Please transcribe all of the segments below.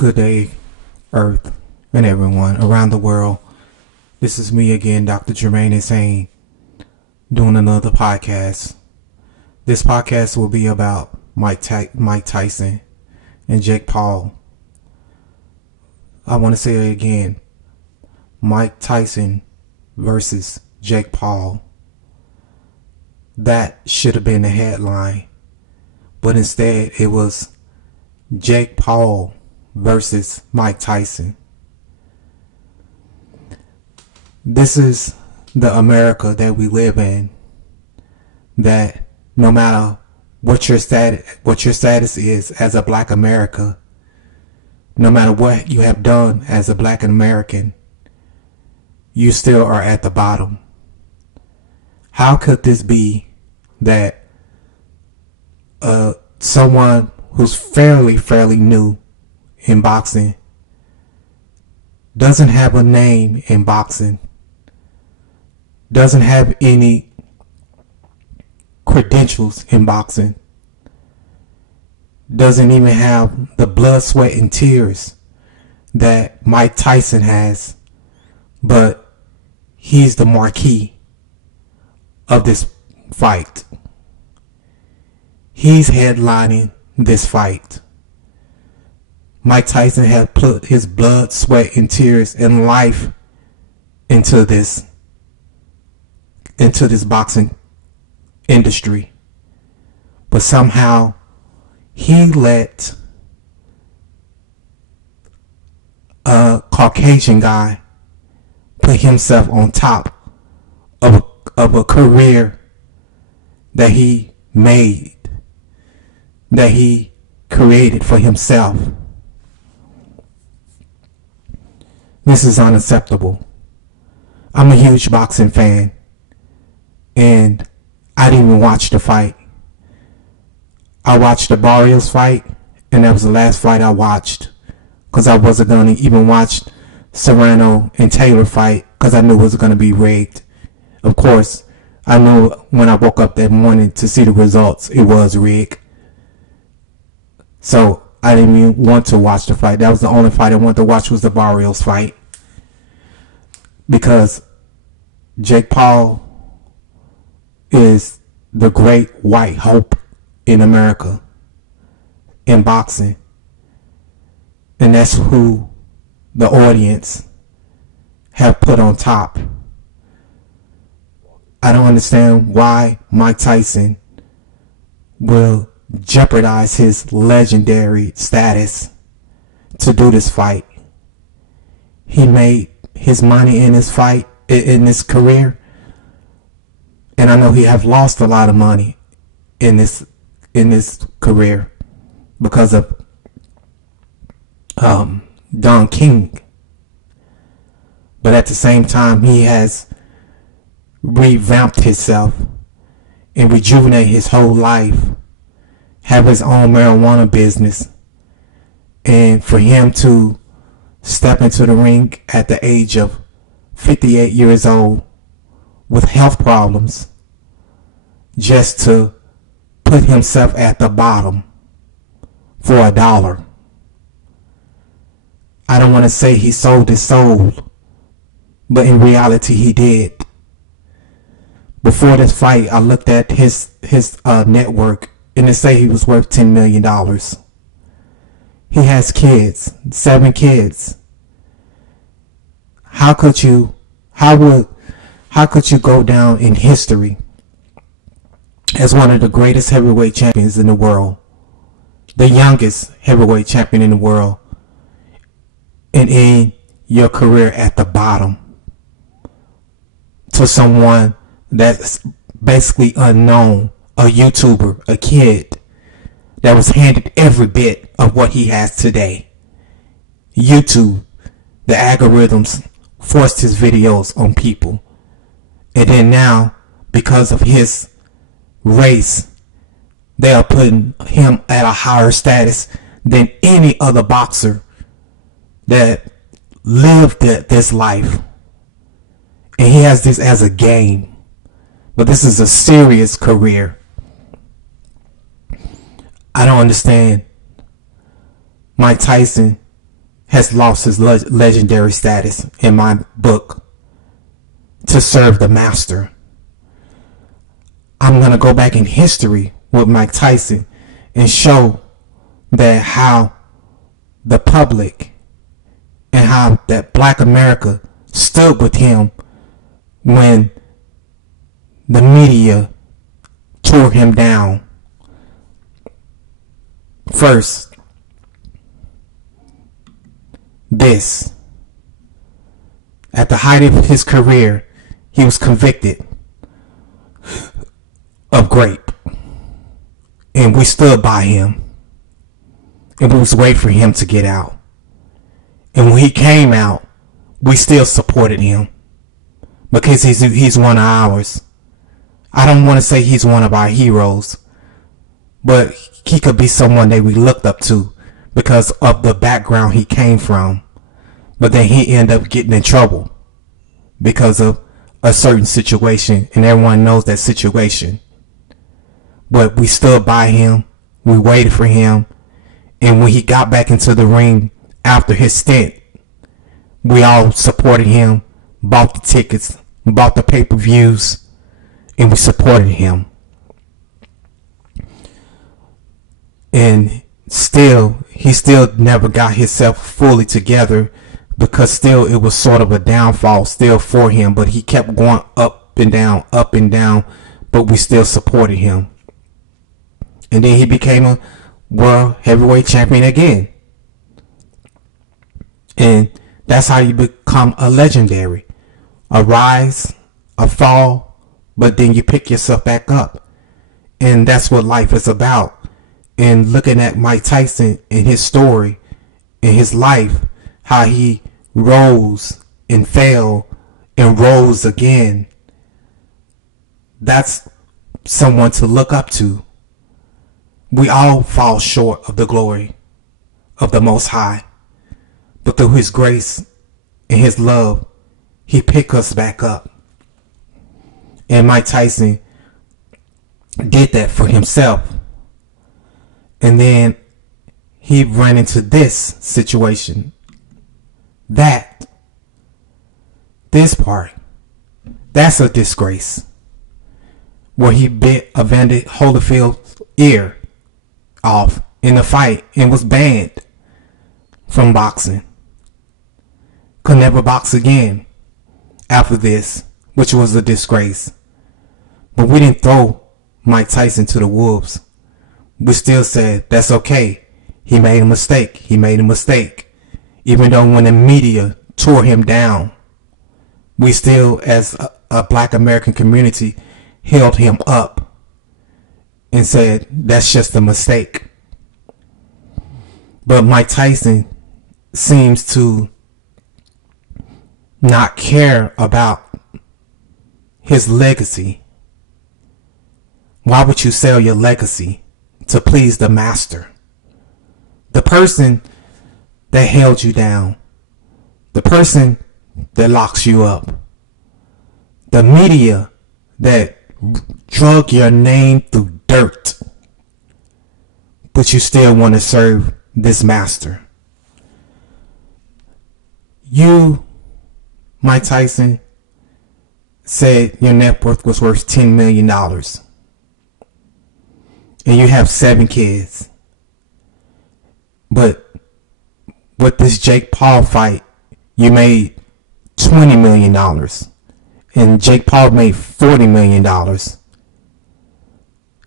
Good day, Earth, and everyone around the world. This is me again, Dr. Jermaine Insane, doing another podcast. This podcast will be about Mike Tyson and Jake Paul. I want to say it again. Mike Tyson versus Jake Paul. That should have been the headline. But instead, it was Jake Paul versus Mike Tyson. This is the America that we live in. That no matter what your status is as a black America, no matter what you have done as a black American, you still are at the bottom. How could this be that someone who's fairly new in boxing doesn't have a name in boxing, doesn't have any credentials in boxing, doesn't even have the blood, sweat, and tears that Mike Tyson has, but he's the marquee of this fight. He's headlining this fight. Mike Tyson has put his blood, sweat, and tears and life into this boxing industry. But somehow he let a Caucasian guy put himself on top of a career that he made, that he created for himself. This is unacceptable. I'm a huge boxing fan, and I didn't even watch the fight. I watched the Barrios fight, and that was the last fight I watched, because I wasn't going to even watch Serrano and Taylor fight, because I knew it was going to be rigged. Of course, I knew when I woke up that morning to see the results, it was rigged. So I didn't even want to watch the fight. That was the only fight I wanted to watch, was the Barrios fight. Because Jake Paul is the great white hope in America in boxing. And that's who the audience have put on top. I don't understand why Mike Tyson will jeopardize his legendary status to do this fight. He made his money in this fight, in this career, and I know he have lost a lot of money in this career because of Don King. But at the same time, he has revamped himself and rejuvenated his whole life, have his own marijuana business, and for him to step into the ring at the age of 58 years old with health problems just to put himself at the bottom for $1. I don't want to say he sold his soul, but in reality he did. Before this fight, I looked at his network, and it say he was worth $10 million. He has kids, 7 kids. How could you go down in history as one of the greatest heavyweight champions in the world, the youngest heavyweight champion in the world, and end your career at the bottom to someone that's basically unknown, a YouTuber, a kid that was handed every bit of what he has today? YouTube, the algorithms forced his videos on people, and then now, because of his race, they are putting him at a higher status than any other boxer that lived this life. And he has this as a game, but this is a serious career. I don't understand Mike Tyson has lost his legendary status in my book to serve the master. I'm going to go back in history with Mike Tyson and show that how the public and how that Black America stood with him when the media tore him down. First, this. At the height of his career, he was convicted of rape. And we stood by him. And we was waiting for him to get out. And when he came out, we still supported him. Because he's one of ours. I don't want to say he's one of our heroes. But he could be someone that we looked up to because of the background he came from. But then he ended up getting in trouble because of a certain situation, and everyone knows that situation. But we stood by him, we waited for him, and when he got back into the ring after his stint, we all supported him, bought the tickets, bought the pay-per-views, and we supported him. And he still never got himself fully together, because still it was sort of a downfall still for him, but he kept going up and down, but we still supported him. And then he became a world heavyweight champion again. And that's how you become a legendary. A rise, a fall, but then you pick yourself back up. And that's what life is about. And looking at Mike Tyson and his story, in his life, how he rose and fell and rose again, that's someone to look up to. We all fall short of the glory of the Most High, but through his grace and his love, he picked us back up. And Mike Tyson did that for himself. And then he ran into this situation. This part, that's a disgrace. Where he bit Evander Holyfield's ear off in a fight and was banned from boxing. Could never box again after this, which was a disgrace. But we didn't throw Mike Tyson to the wolves. We still said, that's okay. He made a mistake. Even though when the media tore him down, we still, as a Black American community, held him up and said, that's just a mistake. But Mike Tyson seems to not care about his legacy. Why would you sell your legacy to please the master? The person that held you down, the person that locks you up, the media that drug your name through dirt, but you still want to serve this master. You, Mike Tyson, said your net worth was worth $10 million. And you have 7 kids. But with this Jake Paul fight, you made $20 million. And Jake Paul made $40 million.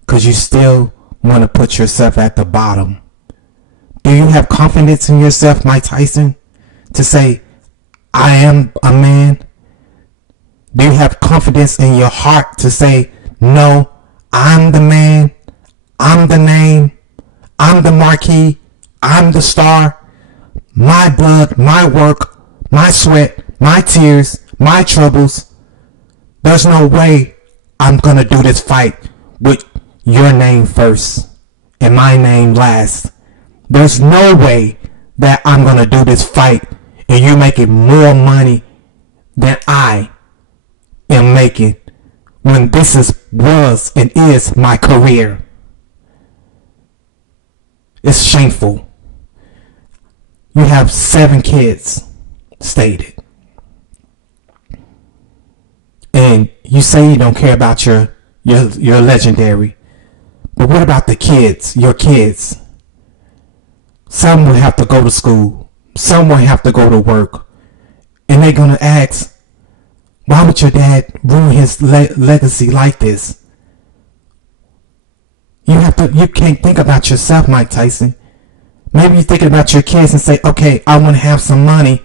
Because you still want to put yourself at the bottom. Do you have confidence in yourself, Mike Tyson, to say, I am a man? Do you have confidence in your heart to say, no, I'm the man, I'm the name, I'm the marquee, I'm the star, my blood, my work, my sweat, my tears, my troubles. There's no way I'm going to do this fight with your name first and my name last. There's no way that I'm going to do this fight and you making more money than I am making when this was and is my career. It's shameful. You have 7 kids stated. And you say you don't care about your legendary. But what about the kids, your kids? Some will have to go to school. Some will have to go to work. And they're going to ask, why would your dad ruin his legacy like this? You can't think about yourself, Mike Tyson. Maybe you're thinking about your kids and say, okay, I want to have some money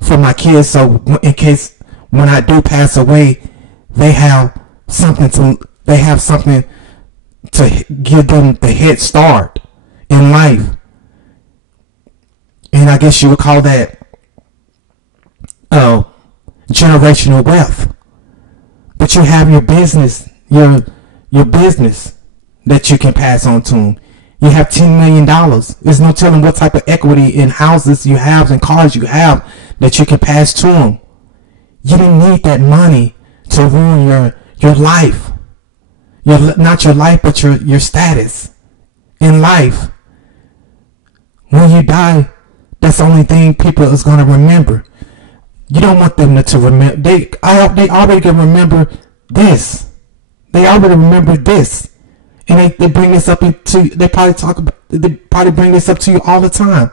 for my kids, so in case when I do pass away, they have something to give them the head start in life. And I guess you would call that generational wealth. But you have your business, your business that you can pass on to them. You have $10 million. There's no telling what type of equity in houses you have and cars you have that you can pass to them. You didn't need that money to ruin your life. Not your life, but your status in life. When you die, that's the only thing people is going to remember. You don't want them to remember. They already can remember this. They already remember this. And they bring this up they probably bring this up to you all the time.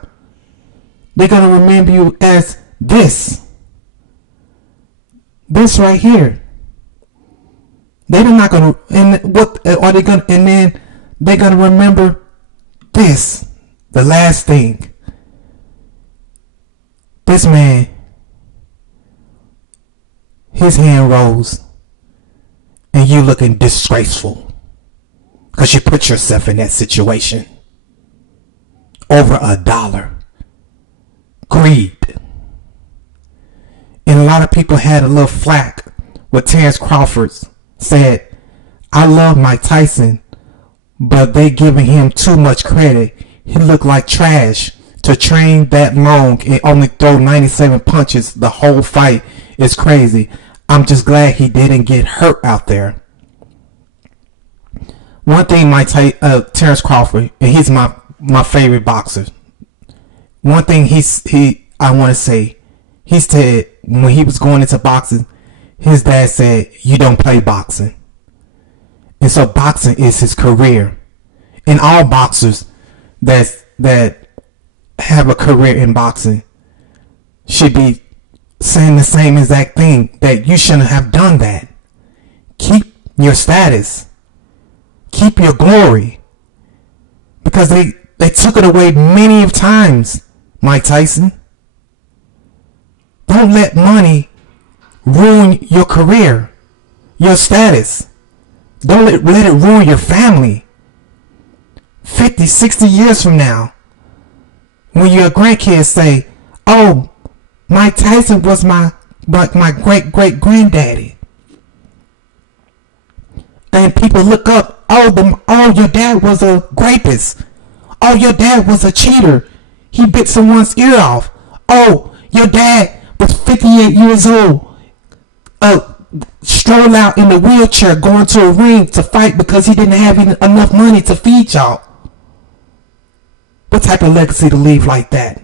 They're going to remember you as this. This right here. They're not going to, and what are they going to, and then they're going to remember this. The last thing. This man, his hand rose, and you looking disgraceful. Because you put yourself in that situation. Over $1. Greed. And a lot of people had a little flack with Terrence Crawford said, I love Mike Tyson, but they giving him too much credit. He looked like trash to train that long and only throw 97 punches the whole fight is crazy. I'm just glad he didn't get hurt out there. One thing Terrence Crawford, and he's my favorite boxer. One thing I want to say, he said when he was going into boxing, his dad said, you don't play boxing. And so boxing is his career. And all boxers that have a career in boxing should be saying the same exact thing, that you shouldn't have done that. Keep your status. Keep your glory. Because they took it away many times, Mike Tyson. Don't let money ruin your career, your status. Don't let it ruin your family. 50, 60 years from now, when your grandkids say, oh, Mike Tyson was my great-great-granddaddy. And people look up, oh, your dad was a rapist. Oh, your dad was a cheater. He bit someone's ear off. Oh, your dad was 58 years old. Stroll out in a wheelchair going to a ring to fight because he didn't have enough money to feed y'all. What type of legacy to leave like that?